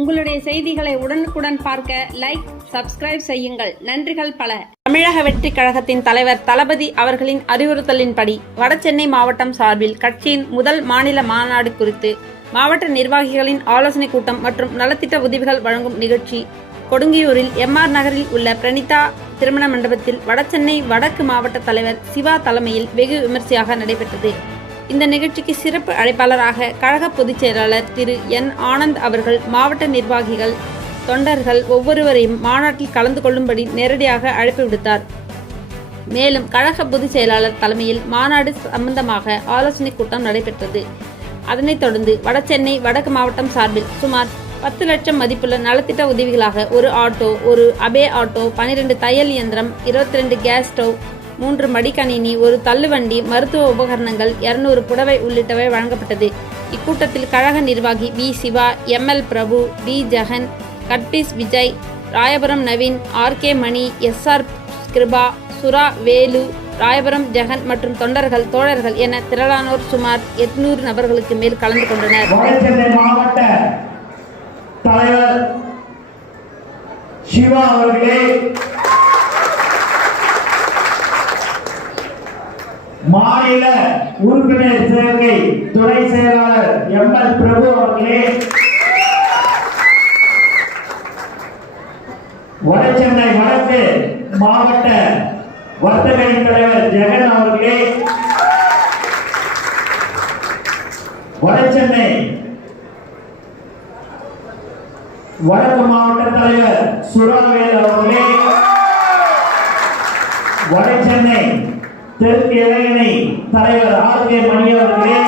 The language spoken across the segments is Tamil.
உங்களுடைய செய்திகளை உடனுக்குடன் பார்க்க லைக், சப்ஸ்கிரைப் செய்யுங்கள். நன்றிகள் பல. தமிழக வெற்றி கழகத்தின் தலைவர் தளபதி அவர்களின் அறிவுறுத்தலின்படி வடசென்னை மாவட்டம் சார்பில் கட்சியின் முதல் மாநில மாநாடு குறித்து மாவட்ட நிர்வாகிகளின் ஆலோசனை கூட்டம் மற்றும் நலத்திட்ட உதவிகள் வழங்கும் நிகழ்ச்சி கொடுங்கியூரில் எம்ஆர் நகரில் உள்ள பிரணிதா திருமண மண்டபத்தில் வடசென்னை வடக்கு மாவட்ட தலைவர் சிவா தலைமையில் வெகு விமர்சையாக நடைபெற்றது. இந்த நிகழ்ச்சிக்கு சிறப்பு அழைப்பாளராக கழக பொதுச் செயலாளர் திரு என் ஆனந்த் அவர்கள் மாவட்ட நிர்வாகிகள், தொண்டர்கள் ஒவ்வொருவரையும் மாநாட்டில் கலந்து கொள்ளும்படி நேரடியாக அழைப்பு விடுத்தார். மேலும் கழக பொதுச் செயலாளர் தலைமையில் மாநாடு சம்பந்தமாக ஆலோசனை கூட்டம் நடைபெற்றது. அதனைத் தொடர்ந்து வடசென்னை வடக்கு மாவட்டம் சார்பில் சுமார் 10 லட்சம் மதிப்புள்ள நலத்திட்ட உதவிகளாக ஒரு ஆட்டோ, ஒரு அபே ஆட்டோ, 12 தையல் இயந்திரம், 22 கேஸ் ஸ்டவ், 3 மடிக்கணினி, ஒரு தள்ளுவண்டி, மருத்துவ உபகரணங்கள், 200 புடவை உள்ளிட்டவை வழங்கப்பட்டது. இக்கூட்டத்தில் கழக நிர்வாகி V Siva, ML Prabhu, D Jagan, cut piece Vijay, Royapuram Naveen, RK Mani, SR Kiruba, Sura Velu, Royapuram Jagan மற்றும் தொண்டர்கள், தோழர்கள் என திரளானோர் சுமார் 800 நபர்களுக்கு மேல் கலந்து கொண்டனர். மாவட்ட தலைவர் சிவா அவர்களே, மாநில உறுப்பினர் சேர்க்கை துணை செயலாளர் எம்எல் பிரபு அவர்களே, வடசென்னை வடக்கு மாவட்ட வர்த்தகணி தலைவர் ஜெகன் அவர்களே, வடசென்னை வடக்கு மாவட்ட தலைவர் சுராவேல் அவர்களே, வடசென்னை தெற்கு இளைஞரணி தலைவர் ஆர்கே மணி அவர்களே,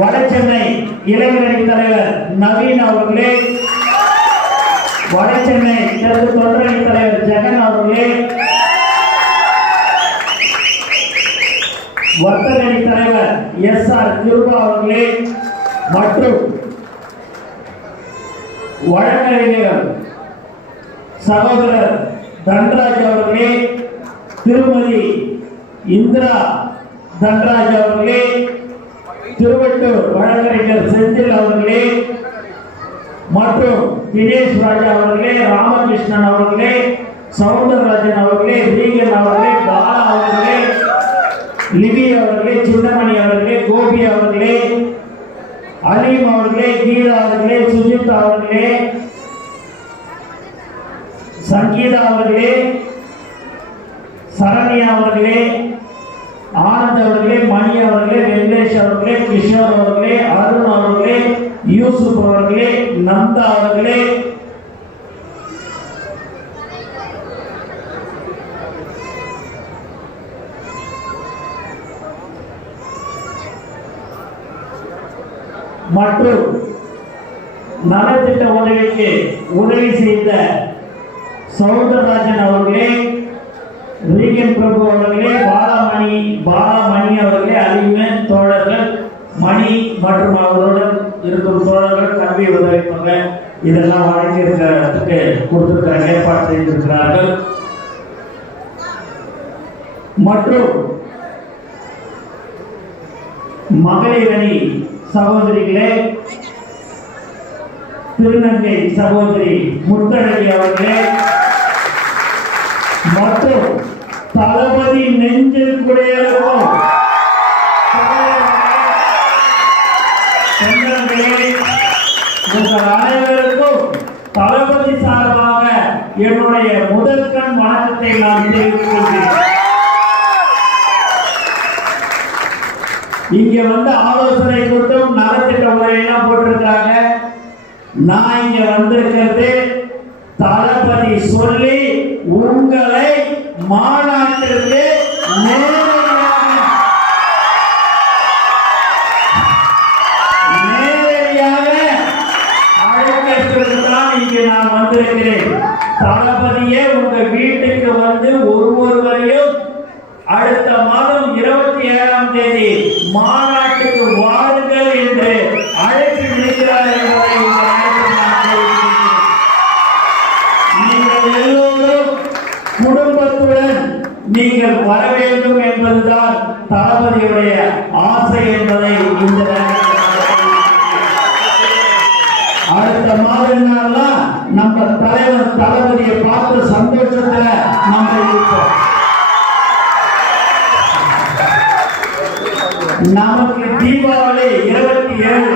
வடசென்னை இளைஞரணி தலைவர் நவீன் அவர்களே, வடசென்னை தெற்கு தொண்டரணி தலைவர் ஜெகன் அவர்களே, வர்த்தகணி தலைவர் எஸ்ஆர் கிருபா அவர்களே மற்றும் வழக்கறிஞர் சகோதரர் தன்ராஜ் அவர்களே, திருமதி இந்திரா தன்ராஜ் அவர்களே, திருவட்டூர் வழக்கறிஞர் செந்தில் அவர்களே மற்றும் தினேஷ் ராஜா அவர்களே, ராமகிருஷ்ணன் அவர்களே, சவுந்தரராஜன் அவர்களே, ரீகன் அவர்களே, பாலா அவர்களே, லிபி அவர்களே, சின்னமணி அவர்களே, கோபி அவர்களே, அலீம் அவர்களே, கீதா அவர்களே, சுஜிதா அவர்களே, சங்கீதா அவர்களே, சரண்யா அவர்களே, ஆனந்த் அவர்களே, மணி அவர்களே, வெங்கடேஷ் அவர்களே, கிஷோர் அவர்களே, அருண் அவர்களே, யூசுப் அவர்களே, நந்தா அவர்களே, மற்றும் நலத்திட்ட உதவிக்கு உதவி செய்த சவுந்தரராஜன் அவர்களே, ரீகன் பிரபு அவர்களே, பாலாமணி அவர்களே, அலிமன் தோழர்கள், மணி மற்றும் அவர்களுடன் இருக்கும் தோழர்கள், கல்வி உதவிப்பாங்க, இதெல்லாம் வழங்கியிருக்கிறதுக்கு கொடுத்திருக்கிற ஏற்பாடு செய்திருக்கிறார்கள். மற்றும் மகளிர் அணி சகோதரிகளே, திருநங்கை சகோதரி முத்தழகி அவர்களே மற்றும் தளபதி நெஞ்சில் குடியிருக்கும் உங்கள் அனைவருக்கும் தளபதி சார்பாக என்னுடைய முதற்கண் வணக்கத்தை நான் தெரிவித்துக் கொள்கிறேன். இங்க வந்து ஆலோசனை கூட்டம் நலத்திட்ட உதவியெல்லாம் போட்டிருக்காங்க. நான் இங்க வந்திருக்கிறது தளபதி சொல்லி உங்களை மாநாட்டிற்கு நேரடியாக அழைக்கிறதுதான் இங்கு நான் வந்திருக்கிறேன். தளபதியே உங்க வீட்டுக்கு வந்து ஒவ்வொருவரையும் அடுத்த மாதம் 27ஆம் தேதி மாநாட்டுக்கு வாருங்கள் என்று அழைப்பு விடுக்கிறார் என்பதை நீங்கள் எல்லோரும் குடும்பத்துடன் நீங்கள் வர வேண்டும் என்பதுதான் தளபதியுடைய ஆசை என்பதை இந்த அடுத்த மாதங்கள்லாம் நம்ம தலைவர் தளபதியை பார்த்து சந்தோஷத்துல நம்ம இருப்போம். நமக்கு தீபாவளி 27,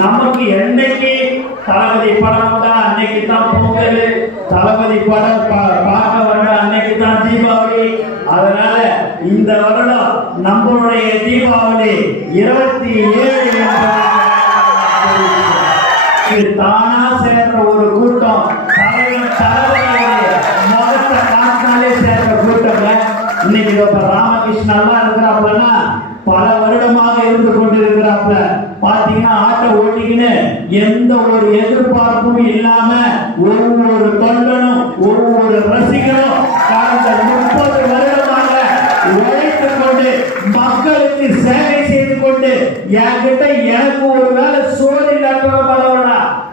நமக்கு என்னைக்கு தளபதி படம் தான் அன்னைக்கு தான் பொங்கல், தளபதி படம் பார்க்க வர அன்னைக்கு தான் தீபாவளி. அதனால இந்த வருடம் நம்மளுடைய தீபாவளி 27 தானா சேர்ற ஒரு கூட்டம். முகத்தை காட்டினாலே சேர்ற கூட்டங்க. இன்னைக்கு ராமகிருஷ்ணன் இருக்கிறாப்புலன்னா பல வருடமாக இருந்து கொண்டிருக்கிறாப்புல. பாத்தீங்கன்னா ஆட்டை ஓட்டிக்கின்னு எந்த ஒரு எதிர்பார்ப்பும் இல்லாம ஒவ்வொரு தொண்டனும் ஒவ்வொரு ரசிகரும் கடந்த 30 வருடமாக உழைத்துக் கொண்டு மக்களுக்கு சேவை செய்து கொண்டு என்கிட்ட எனக்கு ஒரு வேலை சோறு இல்லாத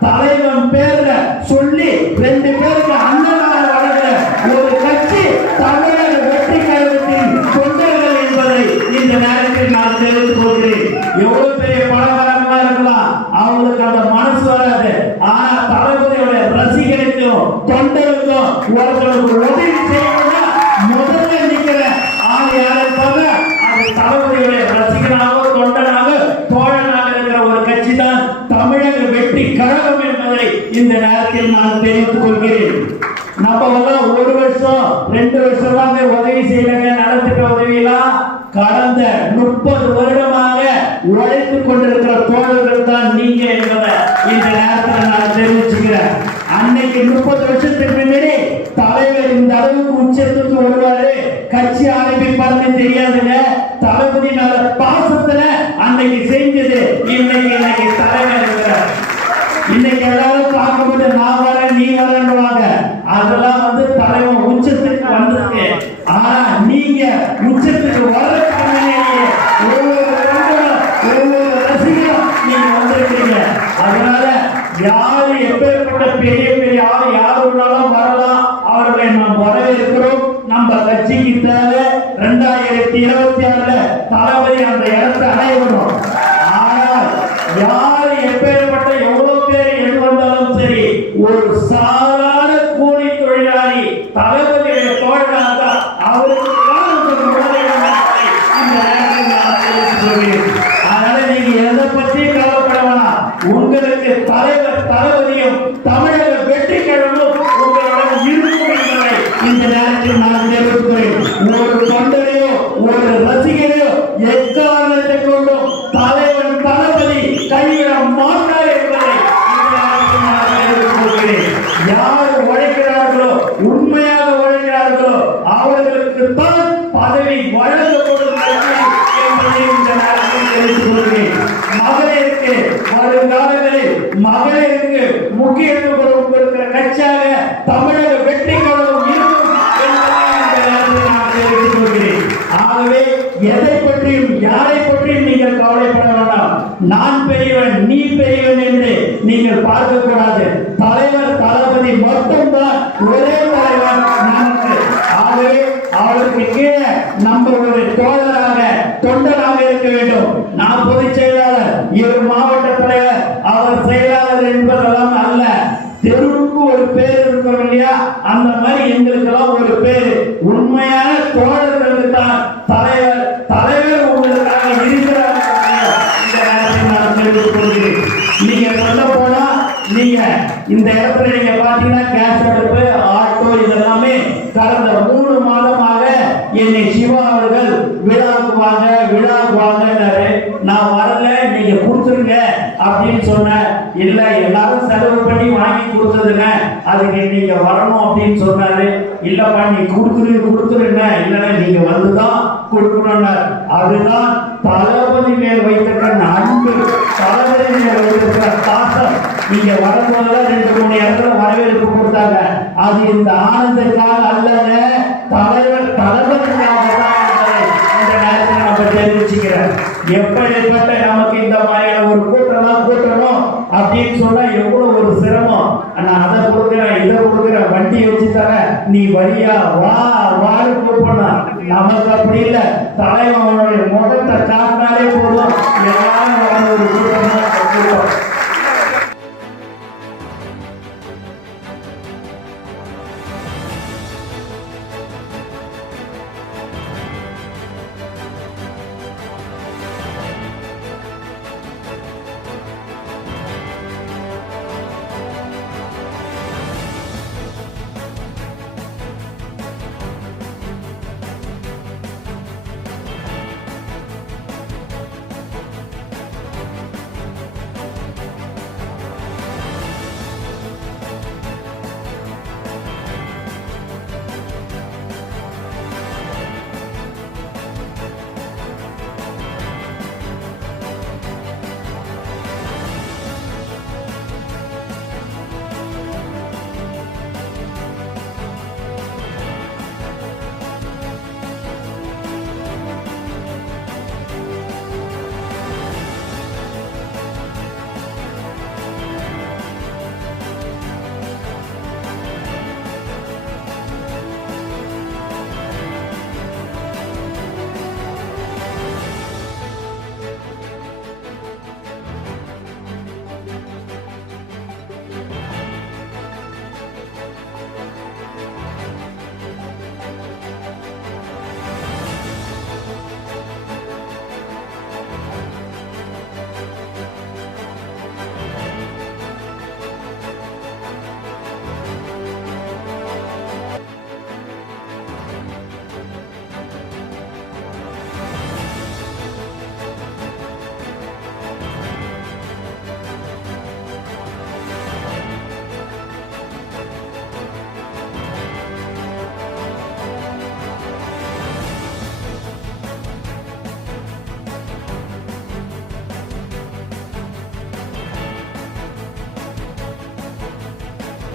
தலைவன் பேர்ல சொல்லி 2 பேருக்கு அன்னதான வழங்க ஒரு கட்சி தமிழக வெற்றி கழகத்தின் தொண்டர்கள் என்பதை இந்த நேரத்தில் நான் தெரிந்து கொள்கிறேன். எவ்வளவு பெரிய பணக்காரங்களா இருக்கலாம், அவங்களுக்கு அந்த மனசு வராது. ஆனா தளபதியோட ரசிகருக்கும் தொண்டருக்கும் ஒருத்தருக்கு உதவி செய்யணும்னா முதல்ல நிக்கிற ஆள் யாருப்பாங்க? அது தளபதியோட ரசிகனாக தொண்டனாக தோழனாக இருக்கிற ஒரு கட்சி தான் தமிழக வெற்றி கழகம் என்பதை இந்த நேரத்தில் நான் தெரிவித்துக் கொள்கிறேன். நம்ம எல்லாம் 1 வருஷம் 2 வருஷமாக உதவி செய்யலங்க, நலத்திட்ட உதவியெல்லாம் கடந்த 30 வருடமாக உழைத்துக் கொண்டிருக்கிற தோழர்கள் தான் நீங்க என்பதை இந்த நேரத்தில் நான் தெரிவிச்சுக்கிறேன். அன்னைக்கு 30 வருஷத்துக்கு முன்னாடி தலைவர் இந்த அளவுக்கு உச்சத்துக்கு வருவாரு, கட்சி ஆரம்பிப்பாருன்னு தெரியாதுங்க. தளபதி மேல பாசத்துல அன்னைக்கு செஞ்சது இன்னைக்கு தலைவர் இருக்கிறார். இன்னைக்கு எல்லாரும் பார்க்கும்போது நான் வரேன் நீ வரேன்னுவாங்க. அதெல்லாம் தலைவன் உச்சத்துக்கு வந்திருக்கு. ஆனா நீங்க உச்சத்துக்கு வர்றதுக்கு ஒவ்வொரு ரசிகரும் நீங்க வந்திருக்கீங்க. அதனால யாரு எப்பேற்பட்ட பெரிய பெரிய ஆள் யாரு வேணாலும் வரலாம், அவர்களை நாம் வரவேற்கிறோம். நம்ம கட்சிக்கு தேவை 2026 தளபதி அந்த இடத்தை அடையணும். ஆனால் யாரு எப்பேற்பட்ட எவ்வளவு பேர் எது வந்தாலும் சரி, ஒரு சாதாரண கூலி தொழிலாளி தளபதியுடைய தோழனாக அவருக்கு அதனால நீங்க எதை பற்றி கவலைப்பட வேணாம். உங்களுக்கு தலைவர் தளபதியும் தமிழக வெற்றி கழகமும் உங்களுடன் இருக்கும் என்பதை இந்த நேரத்தில் நான் தெரிவிக்கிறேன். ஒரு தொண்டரையோ ஒரு ரசிகரையோ எக்காரணத்தை கொண்டும் தலைவன் தளபதி கைவிட மாட்டார் என்பதை இந்த நேரத்தில் நான் தெரிவிக்கிறேன். யார் உழைக்கிறார்களோ உண்மையாக உழைக்கிறார்களோ அவர்களுக்கு தான் பதவி வழங்கப்படும் என்பதை இந்த நேரத்தில் தெரிவித்துக் கொள்கிறேன். மகளிருக்கு வருங்காலங்களில் மகளிருக்கு முக்கியத்துவம் கொடுக்கிற கட்சியாக தமிழக வெற்றி கழகம் இருக்கும் என்பதை இந்த நேரத்தில் நான் தெரிவித்துக் கொள்கிறேன். ஆகவே எதை பற்றியும் யாரை பற்றியும் நீங்கள் கவலைப்பட வேண்டாம். நான் பெரியவன் நீ பெரியவன் என்று நீங்கள் பார்க்க கூடாது. தலைவர் தளபதி மட்டும்தான் ஒரே தலைவர் நமக்கு. ஆகவே அவருக்கு கீழே நம்ம ஒரு தோழராக தொண்டராக இருக்க வேண்டும். நான் பொதுச் செயலாளர், இவர் மாவட்ட தலைவர், அவர் செயலாளர் என்பதெல்லாம் அல்ல. தெருவுக்கு ஒரு பேர் இருக்கிறோம் இல்லையா, அந்த மாதிரி எங்களுக்கெல்லாம் ஒரு பேர். உண்மையான தோழர்களுக்கு தான் தலைவர் உங்களுக்காக இருக்கிறார். இந்த நேரத்தில் நான் தெரிவித்துக் கொள்கிறேன். நீங்க சொல்ல போனா நீங்க இந்த இடத்துல நீங்க பாத்தீங்கன்னா கேஸ் அடுப்பு ஆட்டோ இதெல்லாமே கடந்த 3 மாதமாக என்னை சிவா அவர்கள் விழாவுக்கு வாங்கன்னாரு. நான் வரல, நீங்க கொடுத்துருங்க அப்படின்னு சொன்னேன். இல்ல எல்லாரும் செலவு பண்ணி வாங்கி கொடுத்ததுங்க, அதுக்கு நீங்க வரணும் அப்படின்னு சொன்னாரு. இல்லப்பா நீ கொடுத்துருங்க, இல்லைன்னா நீங்க வந்துதான் கொடுக்கணும். அதுதான் தளபதி மேல் வைத்திருக்கிற அன்பு, தளபதி மேல் வைத்திருக்கிற பாசம். நீங்க வரும்போதெல்லாம் 2-3 இடத்துல வரவேற்பு கொடுத்தாங்க. அது இந்த ஆனந்தக்காக அல்லங்க, தளபதிக்காக தான் இந்த நேரத்தில் நம்ம தெரிவிச்சுக்கிறேன். எப்படிப்பட்ட நமக்கு இந்த மாதிரியான ஒரு கூட்டணும் அப்படின்னு சொன்னா எவ்வளவு ஒரு சிரமம். நான் அதை கொடுக்குறேன் இதை கொடுக்குறேன் வண்டி வச்சு தரேன் நீ வரியா வா வான்னு கூப்பிடணும். நமக்கு அப்படி இல்லை. தலைவன் அவனுடைய முகத்தை காட்டினாலே போதும்